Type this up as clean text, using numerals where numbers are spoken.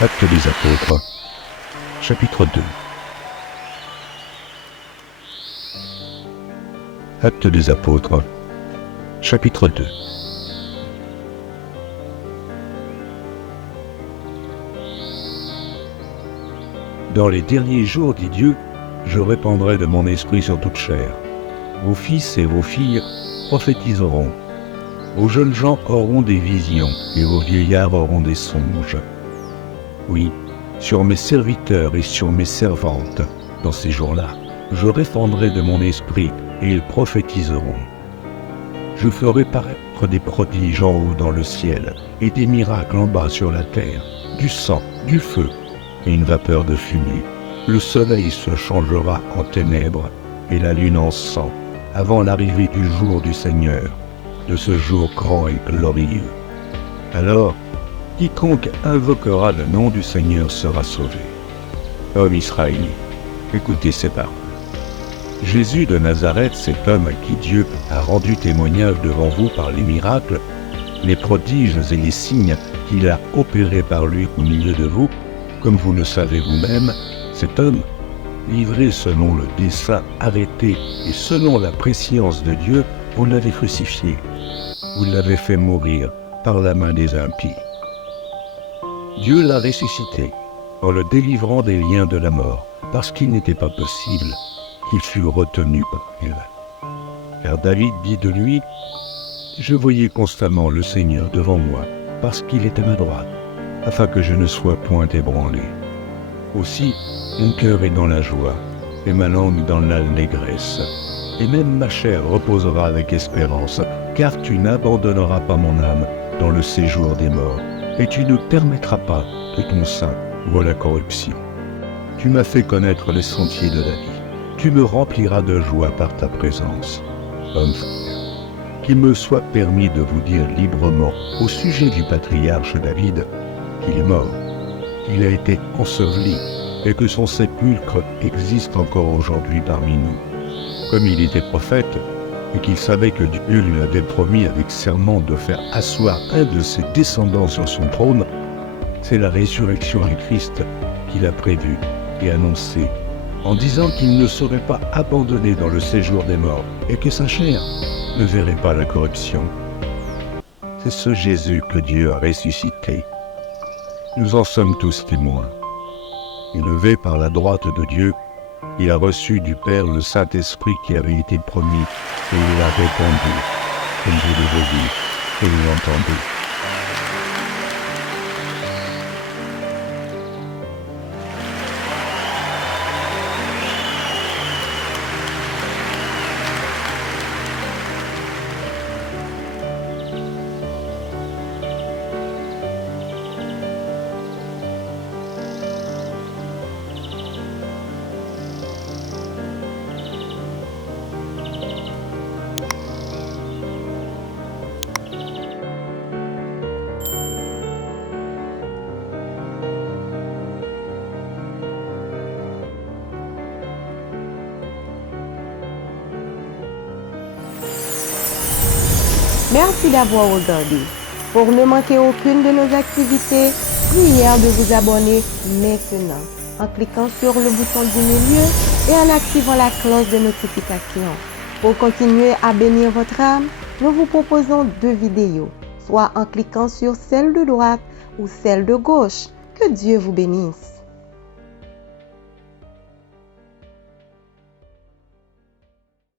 Actes des Apôtres, chapitre 2. Actes des Apôtres, chapitre 2. Dans les derniers jours, dit Dieu, je répandrai de mon esprit sur toute chair. Vos fils et vos filles prophétiseront. Vos jeunes gens auront des visions et vos vieillards auront des songes. Oui, sur mes serviteurs et sur mes servantes, dans ces jours-là, je répandrai de mon esprit et ils prophétiseront. Je ferai paraître des prodiges en haut dans le ciel et des miracles en bas sur la terre, du sang, du feu et une vapeur de fumée. Le soleil se changera en ténèbres et la lune en sang, avant l'arrivée du jour du Seigneur, de ce jour grand et glorieux. Alors, quiconque invoquera le nom du Seigneur sera sauvé. Homme israélite, écoutez ces paroles. Jésus de Nazareth, cet homme à qui Dieu a rendu témoignage devant vous par les miracles, les prodiges et les signes qu'il a opérés par lui au milieu de vous, comme vous le savez vous-même, cet homme, livré selon le dessein arrêté et selon la prescience de Dieu, vous l'avez crucifié. Vous l'avez fait mourir par la main des impies. Dieu l'a ressuscité en le délivrant des liens de la mort, parce qu'il n'était pas possible qu'il fût retenu par elle. Car David dit de lui, « Je voyais constamment le Seigneur devant moi, parce qu'il est à ma droite, afin que je ne sois point ébranlé. Aussi, mon cœur est dans la joie, et ma langue dans l'allégresse. Et même ma chair reposera avec espérance, car tu n'abandonneras pas mon âme dans le séjour des morts, et tu ne permettras pas que ton sein voie la corruption. Tu m'as fait connaître les sentiers de la vie. Tu me rempliras de joie par ta présence. Homme frère, qu'il me soit permis de vous dire librement au sujet du patriarche David qu'il est mort, qu'il a été enseveli et que son sépulcre existe encore aujourd'hui parmi nous. Comme il était prophète et qu'il savait que Dieu lui avait promis avec serment de faire asseoir un de ses descendants sur son trône, c'est la résurrection du Christ qu'il a prévue et annoncée, en disant qu'il ne serait pas abandonné dans le séjour des morts et que sa chair ne verrait pas la corruption. C'est ce Jésus que Dieu a ressuscité. Nous en sommes tous témoins. Élevé par la droite de Dieu, il a reçu du Père le Saint-Esprit qui avait été promis et il l'a répandu, comme vous l'avez vu et l'entendez. Merci d'avoir regardé. Pour ne manquer aucune de nos activités, priez de vous abonner maintenant en cliquant sur le bouton du milieu et en activant la cloche de notification. Pour continuer à bénir votre âme, nous vous proposons 2 vidéos, soit en cliquant sur celle de droite ou celle de gauche. Que Dieu vous bénisse.